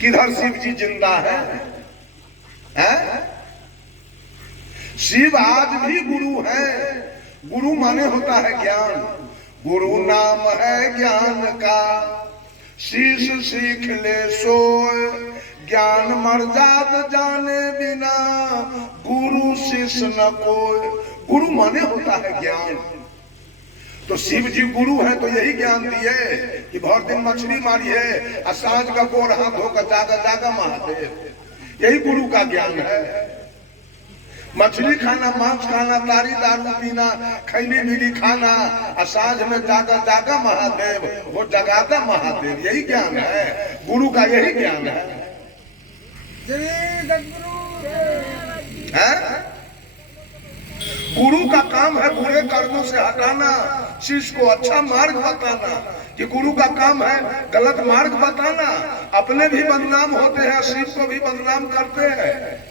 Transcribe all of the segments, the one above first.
किधर शिव जी जिंदा है? शिव आज भी गुरु है। गुरु माने होता है ज्ञान। गुरु नाम है ज्ञान का, शीश सीख ले सोए, ज्ञान मर्याद जाने बिना गुरु शिष्य न कोई। गुरु माने होता है ज्ञान। तो शिव जी गुरु है तो यही ज्ञान दिए कि भर दिन मछली मारी है और सांझ का गोर हाथ धोकर जागा जागा महादेव। यही गुरु का ज्ञान है। मछली खाना, मांस खाना, तारी दारू पीना, खैनी मिली खाना और सांझ में जागा जागा महादेव, वो जगाता महादेव। यही ज्ञान है गुरु का, यही ज्ञान है। गुरु का काम है बुरे कर्मों से हटाना, शिष्य को अच्छा मार्ग बताना। कि गुरु का काम है गलत मार्ग बताना। अपने भी बदनाम होते हैं, शिष्य को भी बदनाम करते हैं।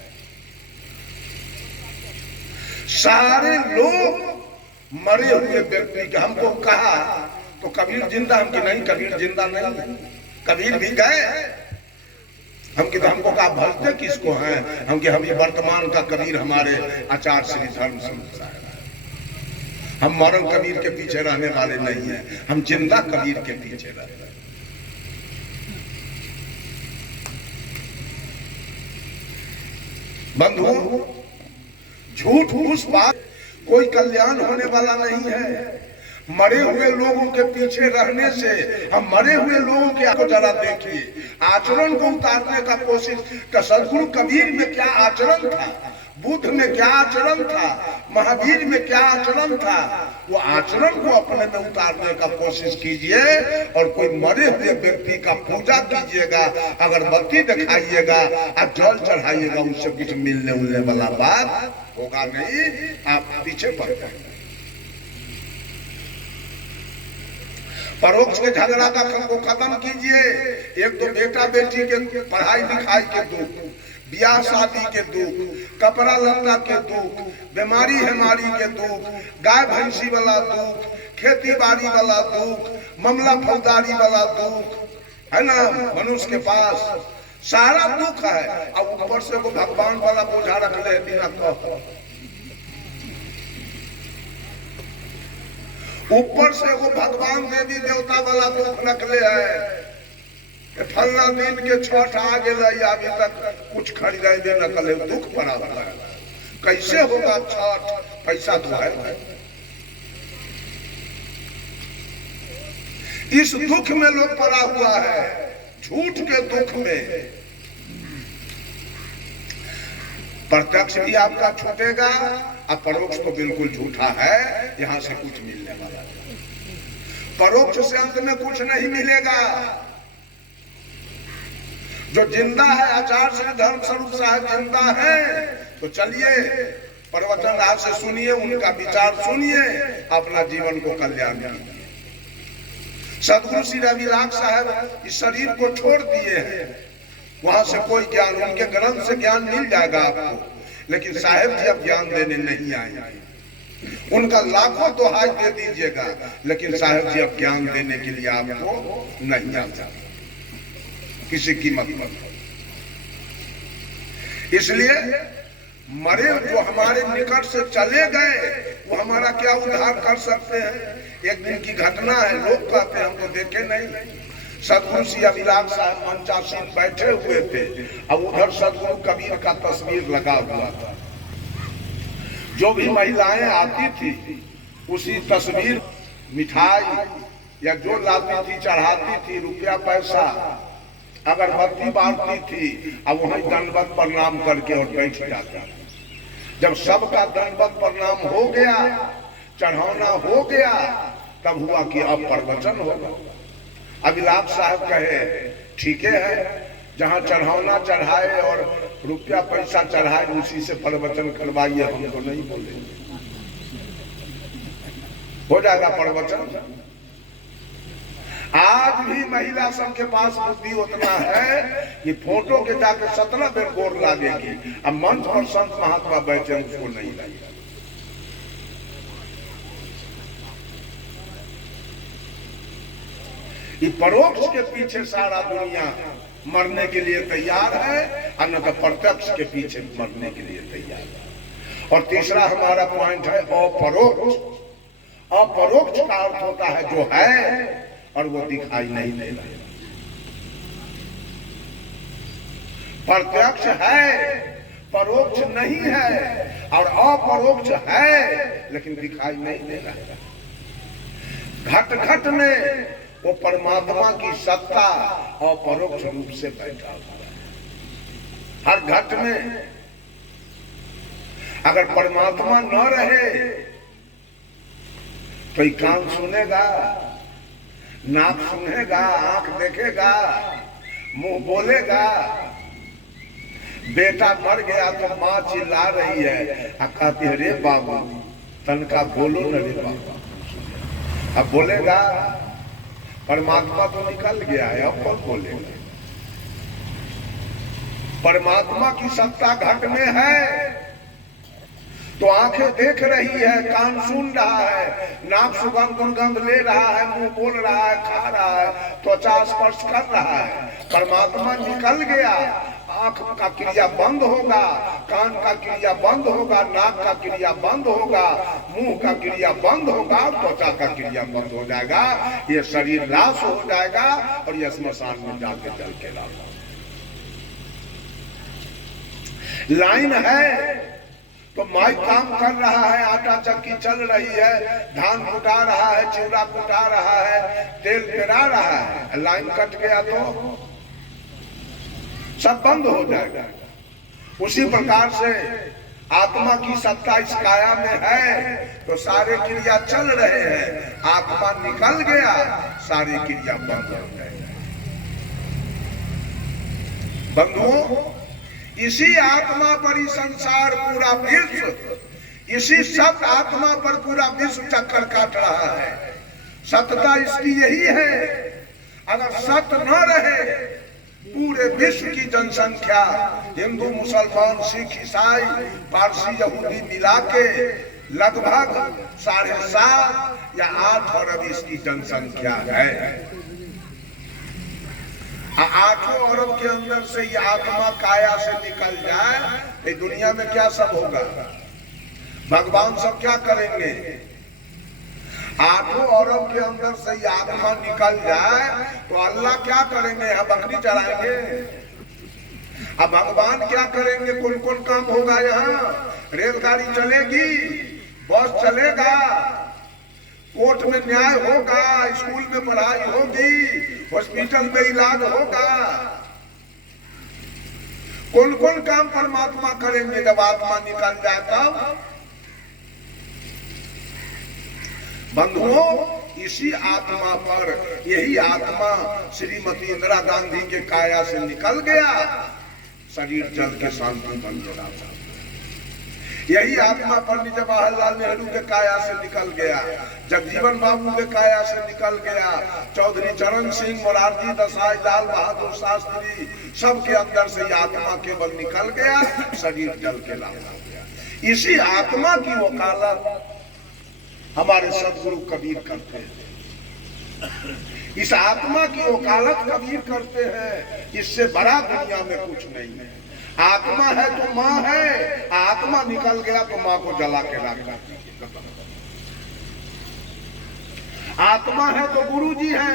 सारे लोग मरे हुए व्यक्ति के हमको कहा तो कबीर जिंदा, हम कि नहीं कबीर जिंदा नहीं, कबीर भी गए। हम कि हमको कहा भजते किसको हैं? हम कि हम ये वर्तमान का कबीर हमारे आचार्य श्री धर्म संप्रदाय। हम मरण कबीर के पीछे रहने वाले नहीं हैं, हम जिंदा कबीर के पीछे रहते हैं। बंधुओं, झूठ उस बात कोई कल्याण होने वाला नहीं है। मरे हुए लोगों के पीछे रहने से, हम मरे हुए लोगों के आपको जरा देखिए, आचरण को उतारने का कोशिश। का सदगुरु कबीर में क्या आचरण था, बुद्ध में क्या आचरण था, महावीर में क्या आचरण था, वो आचरण को अपने में उतारने का कोशिश कीजिए। और कोई मरे हुए व्यक्ति का पूजा कीजिएगा, अगरबत्ती दिखाइएगा और जल चढ़ाइएगा, उससे कुछ मिलने उलने वाला बात होगा नहीं। आप पीछे पड़ जाएंगे। परोक्ष के झगड़ा का को खत्म कीजिए। एक तो बेटा बेटी के पढ़ाई लिखाई के दुख, ब्याह शादी के दुख, कपड़ा लत्ता के दुख, बीमारी हेमारी के दुख, गाय भैंसी वाला दुख, खेती बाड़ी वाला दुख, मामला फौजदारी वाला दुख है ना मनुष्य के पास, सारा दुख है। अब ऊपर से वो भगवान वाला बोझा रख ले बिना ऊपर से वो भगवान देवी देवता वाला दुख रखले है। फलना दिन के छठ आ गए, अभी तक कुछ खरीदे न कले, दुख पड़ा हुआ है। कैसे होगा छठ? पैसा तो है। इस दुख में लोग पड़ा हुआ है, झूठ के दुख में। प्रत्यक्ष भी आपका छूटेगा और परोक्ष तो बिल्कुल झूठा है, यहां से कुछ मिलने वाला है। परोक्ष से अंत में कुछ नहीं मिलेगा। जो जिंदा है, आचार्य श्री धर्म स्वरूप साहब जिंदा है, तो चलिए प्रवचन आप से सुनिए, उनका विचार सुनिए, अपना जीवन को कल्याण कीजिए। सदगुरु श्री रविलास साहब इस शरीर को छोड़ दिए हैं, वहां से कोई ज्ञान, उनके ग्रंथ से ज्ञान मिल जाएगा आपको, लेकिन साहेब जी अब ज्ञान देने नहीं आए। उनका लाखों दोहाई दे दीजिएगा, लेकिन साहेब जी अब ज्ञान देने के लिए आपको नहीं आता किसी कीमत पर। इसलिए मरे जो हमारे निकट से चले गए, वो हमारा क्या उद्धार कर सकते हैं? एक दिन की घटना है, लोग कहते हैं हमको देखे नहीं। सदगुरु श्री अभिलाष साहब मंचासीन बैठे हुए थे, अब उधर सदगुरु कबीर का तस्वीर लगा हुआ था। जो भी महिलाएं आती थी उसी तस्वीर मिठाई या जो लाती थी चढ़ाती थी, रुपया पैसा, अगरबत्ती बांटती थी, अब वहीं दंडवत प्रणाम करके और बैठ जाता। जब सबका दंडवत प्रणाम हो गया, चढ़ाना हो गया, तब हुआ कि अब प्रवचन होगा। अभिलाष साहब कहे ठीक है, जहां चढ़ाना चढ़ाए और रुपया पैसा चढ़ाए उसी से प्रवचन करवाइए, हम तो नहीं बोले, हो जाएगा प्रवचन। आज भी महिला सब के पास बुद्धि उतना है कि फोटो के जाके 17 बेर गोर लागेगी, अब मंच पर संत महात्मा बैठे उसको नहीं लगेगा। ये परोक्ष के पीछे सारा दुनिया मरने के लिए तैयार है, और न तो प्रत्यक्ष के पीछे मरने के लिए तैयार है। और तीसरा हमारा पॉइंट है अपरोक्ष। अपरोक्ष का अर्थ होता है जो है और वो दिखाई नहीं दे रहा। प्रत्यक्ष है, परोक्ष नहीं है, और अपरोक्ष है लेकिन दिखाई नहीं दे रहा। घट घट में वो परमात्मा की सत्ता अपरोक्ष रूप से बैठा हुआ है। हर घट में अगर परमात्मा न रहे तो ये कान सुनेगा, नाक सुनेगा, आंख देखेगा, मुंह बोलेगा। बेटा मर गया तो माँ चिल्ला रही है, कहती है रे बाबू तनका बोलो न रे बाबू। अब बोलेगा, परमात्मा तो निकल गया है, अब कौन बोलेगा? परमात्मा की सत्ता घट में है तो आंखें देख रही है, कान सुन रहा है, नाक सुगंध दुर्गंध ले रहा है, मुंह बोल रहा है, खा रहा है, त्वचा स्पर्श कर रहा है। परमात्मा निकल गया, आंख का क्रिया बंद होगा, कान का क्रिया बंद होगा, नाक का क्रिया बंद होगा, मुंह का क्रिया बंद होगा, त्वचा का क्रिया बंद हो जाएगा। ये शरीर लाश हो जाएगा और ये स्मशान में जाके जल के लाइन है। तो माई काम कर रहा है, आटा चक्की चल रही है, धान कुटा रहा है, चिवड़ा कुटा रहा है, तेल पेरा रहा है, लाइन कट गया तो सब बंद हो जाएगा। उसी प्रकार से आत्मा की सत्ता इस काया में है तो सारे क्रिया चल रहे हैं, आत्मा निकल गया सारी क्रिया बंद हो जाएगा। बंधुओं, इसी आत्मा पर ही संसार पूरा विश्व, इसी सत आत्मा पर पूरा विश्व चक्कर काट रहा है। सत्ता इसकी यही है। अगर सत्य न रहे, पूरे विश्व की जनसंख्या हिंदू, मुसलमान, सिख, ईसाई, पारसी, यहूदी मिला के लगभग 7.5 या 8 अरब इसकी जनसंख्या है। 8 अरब के अंदर से ये आत्मा काया से निकल जाए तो दुनिया में क्या सब होगा? भगवान सब क्या करेंगे? 8 अरब के अंदर से ये आत्मा निकल जाए तो अल्लाह क्या करेंगे? यहाँ बकरी चढ़ाएंगे। अब भगवान क्या करेंगे? कौन कौन काम होगा? यहाँ रेलगाड़ी चलेगी, बस चलेगा, कोर्ट में न्याय होगा, स्कूल में पढ़ाई होगी, हॉस्पिटल में इलाज होगा। कौन कौन काम परमात्मा करेंगे जब आत्मा निकल जाए तब? बंधुओं, इसी आत्मा पर, यही आत्मा श्रीमती इंदिरा गांधी के काया से निकल गया, शरीर जल के शांति बन गया। यही आत्मा पंडित जवाहरलाल नेहरू के काया से निकल गया, जगजीवन बाबू के काया से निकल गया, चौधरी चरण सिंह, मोरारजी देसाई, लाल बहादुर शास्त्री, सबके अंदर से आत्मा केवल निकल गया, शरीर जल के लाल हो गया। इसी आत्मा की वकालत हमारे सदगुरु कबीर करते हैं। इस आत्मा की वकालत कबीर करते हैं। इससे बड़ा दुनिया में कुछ नहीं है। आत्मा है तो माँ है, आत्मा निकल गया तो माँ को जला के रखा। आत्मा है तो गुरुजी है,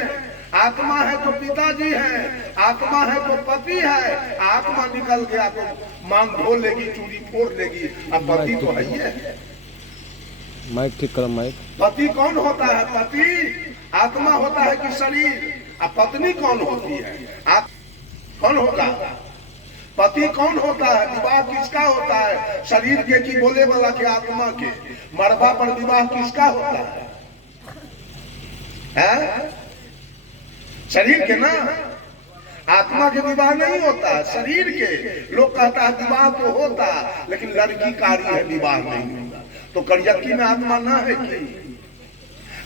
आत्मा है तो पिताजी है, आत्मा है तो पति है, आत्मा निकल गया तो मांग धो लेगी, चूड़ी फोड़ लेगी। अब पति तो है ही है। माइक ठीक करो माइक। पति कौन होता है? पति आत्मा होता है कि शरीर? अब पत्नी कौन होती है? कौन होता है? पति कौन होता है? विवाह किसका होता है? शरीर के की बोले वाला के? आत्मा के? मरबा पर विवाह किसका होता है? शरीर के ना, आत्मा के विवाह नहीं होता, शरीर के। लोग कहता है विवाह तो होता, लेकिन लड़की कारी है, विवाह नहीं होता। तो करियक्की में आत्मा ना है कि?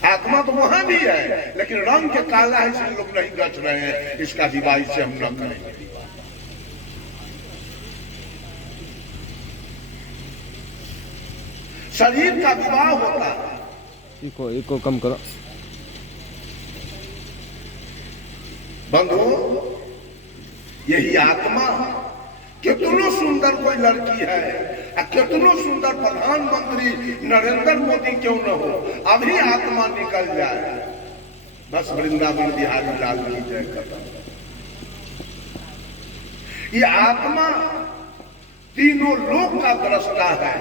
आत्मा तो वहां भी है, लेकिन रंग के काला है इसलिए लोग नहीं गच रहे हैं, इसका विवाह से हम न करेंगे। शरीर का विवाह होता है। इको कम करो। बंधु, यही आत्मा कितनो सुंदर कोई लड़की है, कितनो सुंदर प्रधानमंत्री नरेंद्र मोदी क्यों न हो, अभी आत्मा निकल जाए, बस वृंदावन बिहारी लाल की जय कर। ये आत्मा तीनों लोक का दृष्टा है,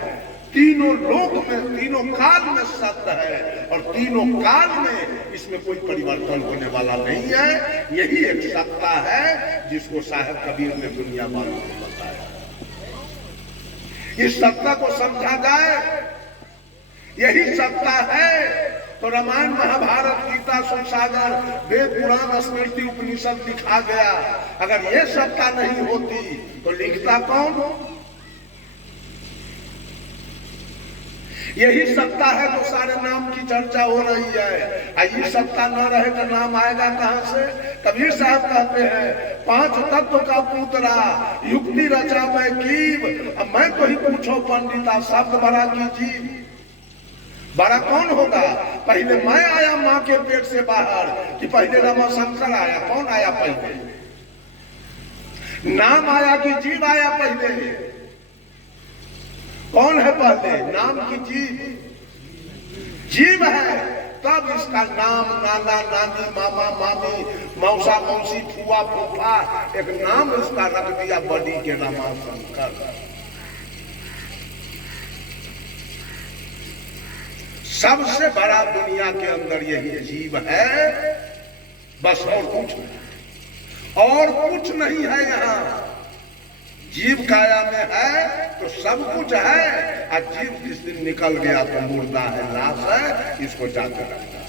तीनों लोक में, तीनों काल में सत्य है, और तीनों काल में इसमें कोई परिवर्तन होने वाला नहीं है। यही एक सत्ता है जिसको साहेब कबीर ने दुनिया वालों को बताया। इस सत्ता को समझा जाए, यही सत्ता है तो रामायण महाभारत गीता सुसागर वेद पुराण स्मृति उपनिषद दिखा गया। अगर ये सत्ता नहीं होती तो लिखता कौन? यही सत्ता है तो सारे नाम की चर्चा हो रही है। ये सत्ता न रहे तो नाम आएगा कहां से? कबीर साहब कहते हैं 5 तत्व का पुतरा युक्ति रचा मैं कीव, अब मैं तो ही पूछो पंडिता शब्द बड़ा की जीव। बड़ा कौन होगा? पहले मैं आया मां के पेट से बाहर कि पहले रमाशंकर आया? कौन आया पहले? नाम आया कि जीव आया पहले? कौन है पहले? नाम की जीव? जीव है तब इसका नाम नाना नानी मामा मामी मौसा मौसी फुआ फूफा एक नाम इसका रख दिया बड़ी के रमाशंकर। सबसे बड़ा दुनिया के अंदर यही जीव है, बस और कुछ नहीं है। यहाँ जीव काया में है तो सब कुछ है, और जीव जिस दिन निकल गया तो मुर्दा है, लाश है, इसको जाके रखना।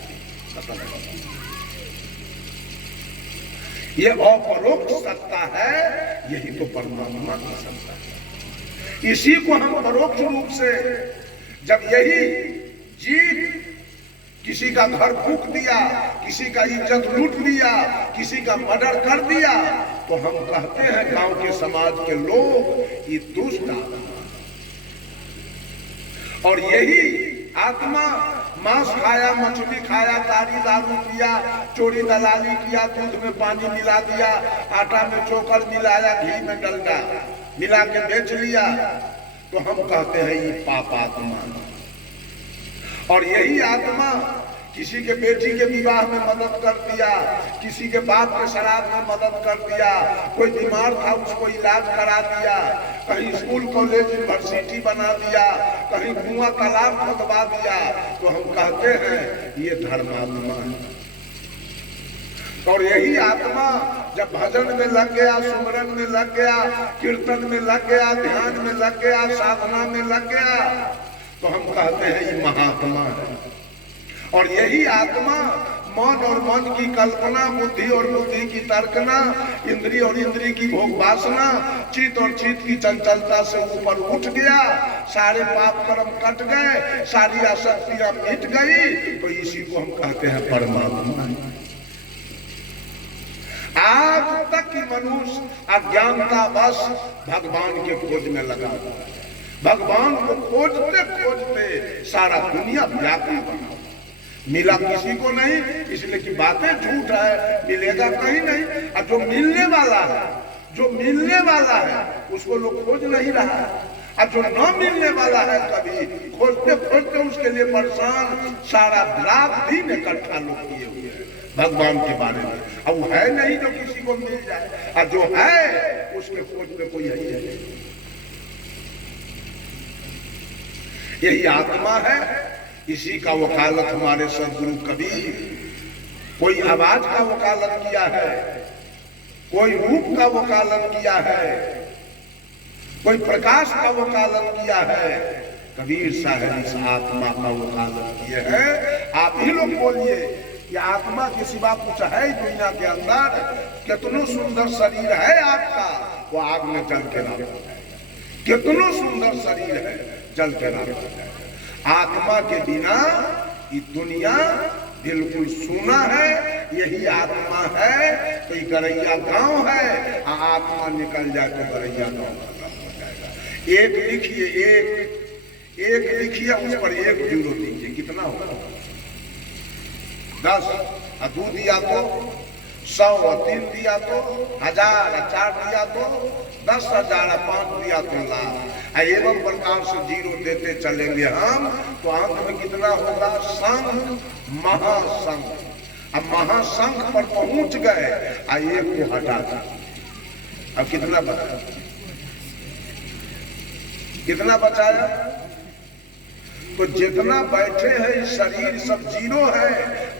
ये अपरोक्ष सत्ता है, यही तो परमात्मा की सत्ता है। इसी को हम परोक्ष रूप से, जब यही जीव किसी का घर फूंक दिया, किसी का इज्जत लूट लिया, किसी का मर्डर कर दिया, तो हम कहते हैं गांव के समाज के लोग ये दुष्ट आत्मा। और यही आत्मा मांस खाया, मछली खाया, तारी दारू पिया, चोरी दलाली किया, दूध में पानी मिला दिया, आटा में चोकर मिलाया, घी में डलडा मिला के बेच लिया, तो हम कहते हैं ये पाप आत्मा। और यही आत्मा किसी के बेटी के विवाह में मदद कर दिया, किसी के बाप के श्राद्ध में मदद कर दिया, कोई बीमार था उसको इलाज करा दिया, कहीं स्कूल कॉलेज यूनिवर्सिटी बना दिया, कहीं कुआं तालाब खोदवा दिया, तो हम कहते हैं ये धर्मात्मा है। और यही आत्मा जब भजन में लग गया, सुमरन में लग गया, कीर्तन में लग गया, ध्यान में लग गया, साधना में लग गया, तो हम कहते हैं ये महात्मा है। और यही आत्मा मन और मन की कल्पना, बुद्धि और बुद्धि की तर्कना, इंद्रिय और इंद्रिय की भोग वासना, चित्त और चित्त की चंचलता से ऊपर उठ गया, सारे पाप कर्म कट गए, सारी आसक्तियां मिट गई, तो इसी को हम कहते हैं परमात्मा। आज तक की मनुष्य अज्ञानता बस भगवान के खोज में लगा, भगवान को खोजते खोजते सारा दुनिया व्याकुल बना, मिला किसी को नहीं, इसलिए कि बातें झूठ है, मिलेगा कहीं नहीं। और जो मिलने वाला है, जो मिलने वाला है उसको लोग खोज नहीं रहा है, और जो न मिलने वाला है कभी खोजते खोजते उसके लिए परेशान सारा रात दिन इकट्ठा लोग किए हुए हैं भगवान के बारे में। अब वो है नहीं जो किसी को मिल जाए, और जो है उसके खोज में कोई है। यही आत्मा है, इसी का वकालत हमारे सदगुरु कबीर, कोई आवाज का वकालत किया है, कोई रूप का वकालत किया है, कोई प्रकाश का वकालत किया है, कबीर साहब इस आत्मा का वकालत किए हैं। आप ही लोग बोलिए, ये आत्मा के सिवा कुछ है दुनिया के अंदर? कितनो सुंदर शरीर है आपका, वो आग में जल के राख हो जाएगा। कितनो सुंदर शरीर है, जल के राख हो जाएगा। आत्मा के बिना ये दुनिया बिल्कुल सूना है। यही आत्मा है तो ये गरैया गांव है, आत्मा निकल जाए तो गरैया गांव खत्म हो जाएगा। एक लिखिए, एक लिखिए, उस पर 1 जीरो दीजिए, कितना होगा? 10। 2 दिया तो 100 और 3 दिया तो 1000, 4 दिया तो 10,000, 5 दिया तो लाख। एवं प्रकार से जीरो देते चलेंगे हम, तो अंत में कितना होगा? संघ, महासंघ। अब महासंघ पर पहुंच गए, एक को हटा दिया, अब कितना बचा? कितना बचाया? तो जितना बैठे हैं शरीर सब जीरो है,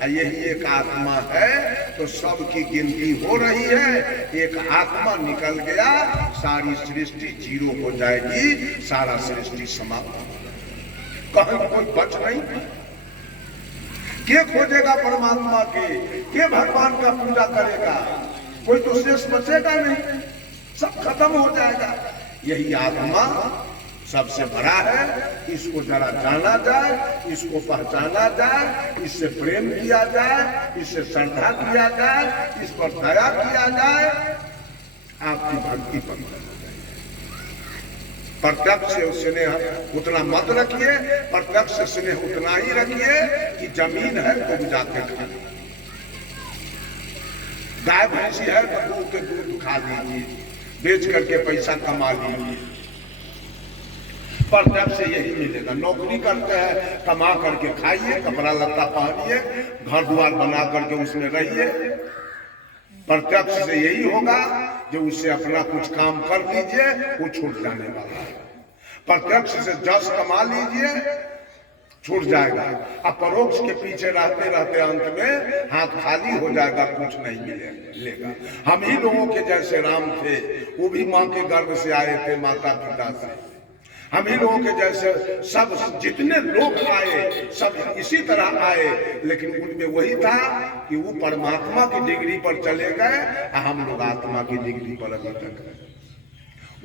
यही एक आत्मा है, तो सबकी गिनती हो रही है। एक आत्मा निकल गया, सारी सृष्टि जीरो हो जाएगी, सारा सृष्टि समाप्त, कहीं कोई बच नहीं। के खोजेगा परमात्मा के भगवान का पूजा करेगा? कोई तो शेष बचेगा नहीं, सब खत्म हो जाएगा। यही आत्मा सबसे बड़ा है, इसको जरा जाना जाए, इसको पहचाना जाए, इससे प्रेम किया जाए, इससे श्रद्धा किया जाए, इस पर दया किया जाए, आपकी भक्ति पर प्रत्यक्ष स्नेह उतना मत रखिए, प्रत्यक्ष स्नेह उतना ही रखिए कि जमीन है तो जाके खा, गाय भैंसी है तो दूध के दूध खा लीजिए, बेच करके पैसा कमा लीजिए। प्रत्यक्ष से यही मिलेगा। नौकरी करते हैं, कमा करके खाइए, कपड़ा लत्ता पहनिए, घर द्वार बना करके उसमें रहिए। प्रत्यक्ष से यही होगा, जो उससे अपना कुछ काम कर लीजिए, वो छूट जाने वाला है। प्रत्यक्ष से जस कमा लीजिए, छूट जाएगा। अब परोक्ष के पीछे रहते रहते अंत में हाथ खाली हो जाएगा, कुछ नहीं मिलेगा। हम ही लोगों के जैसे राम थे, वो भी माँ के गर्भ से आए थे, माता पिता से। हम ही लोगों के जैसे सब जितने लोग आए, सब इसी तरह आए, लेकिन उनमें वही था कि वो परमात्मा की डिग्री पर चले गए, हम लोग आत्मा की डिग्री पर अभी तक है।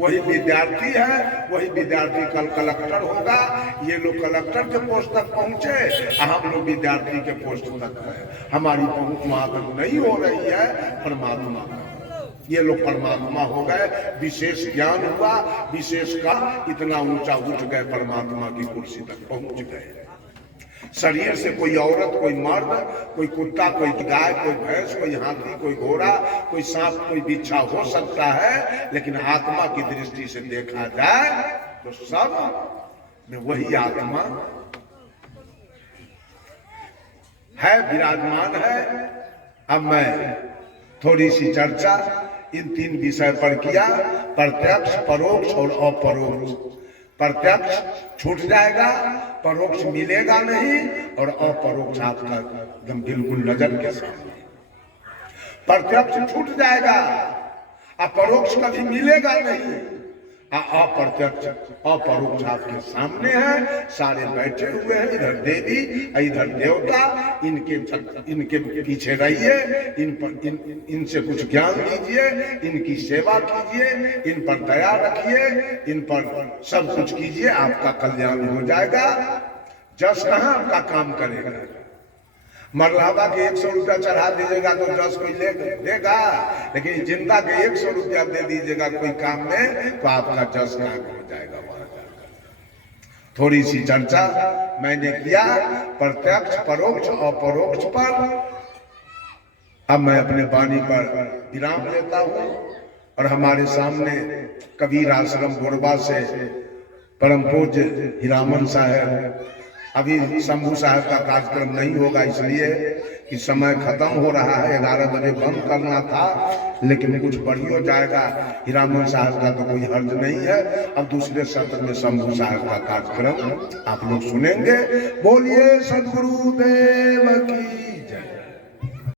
वही विद्यार्थी है, वही विद्यार्थी कल कलेक्टर होगा। ये लोग कलेक्टर के पोस्ट तक पहुंचे, हम लोग विद्यार्थी के पोस्ट तक है। हमारी पहुंच वहां तक नहीं हो रही है परमात्मा। ये लोग परमात्मा हो गए, विशेष ज्ञान हुआ, विशेष का इतना ऊंचा उठ गए, परमात्मा की कुर्सी तक पहुंच गए। शरीर से कोई औरत, कोई मर्द, कोई कुत्ता, कोई गाय, कोई भैंस, कोई हाथी, कोई घोड़ा, कोई सांप, कोई बिच्छा हो सकता है, लेकिन आत्मा की दृष्टि से देखा जाए तो सब में वही आत्मा है, विराजमान है। अब मैं थोड़ी सी चर्चा इन 3 विषय पर किया, प्रत्यक्ष, परोक्ष और अपरोक्ष। प्रत्यक्ष छूट जाएगा, परोक्ष मिलेगा नहीं, और अपरोक्ष आपका एकदम बिल्कुल नजर के सामने। प्रत्यक्ष छूट जाएगा, अपरोक्ष कभी मिलेगा नहीं, अप्रत्यक्ष अपरोक्ष आपके सामने है। सारे बैठे हुए हैं, इधर देवी, इधर देवता, इनके पीछे रहिए, इनसे कुछ ज्ञान लीजिए, इनकी सेवा कीजिए, इन पर दया रखिए, इन पर सब कुछ कीजिए, आपका कल्याण हो जाएगा। जस कहाँ आपका काम करेगा? मरलाबा के 100 रुपया चढ़ा दीजिएगा तो 10 कोई देगा, लेकिन जिंदा के 100 रुपया दे दीजिएगा कोई काम में, तो आपका जस नाक हो जाएगा वहां जाकर। थोड़ी सी चर्चा मैंने किया प्रत्यक्ष, परोक्ष और अपरोक्ष पर। अब मैं अपने वाणी पर विराम लेता हूँ, और हमारे सामने कबीर आश्रम गोरबा से परम पूज्य हीरामन साहब, अभी शंभू साहब का कार्यक्रम नहीं होगा इसलिए कि समय खत्म हो रहा है, 11 बजे बंद करना था, लेकिन कुछ बढ़ी हो जाएगा। हीरामन साहब का तो कोई हर्ज नहीं है। अब दूसरे सत्र में शंभू साहब का कार्यक्रम आप लोग सुनेंगे। बोलिए सद्गुरुदेव की।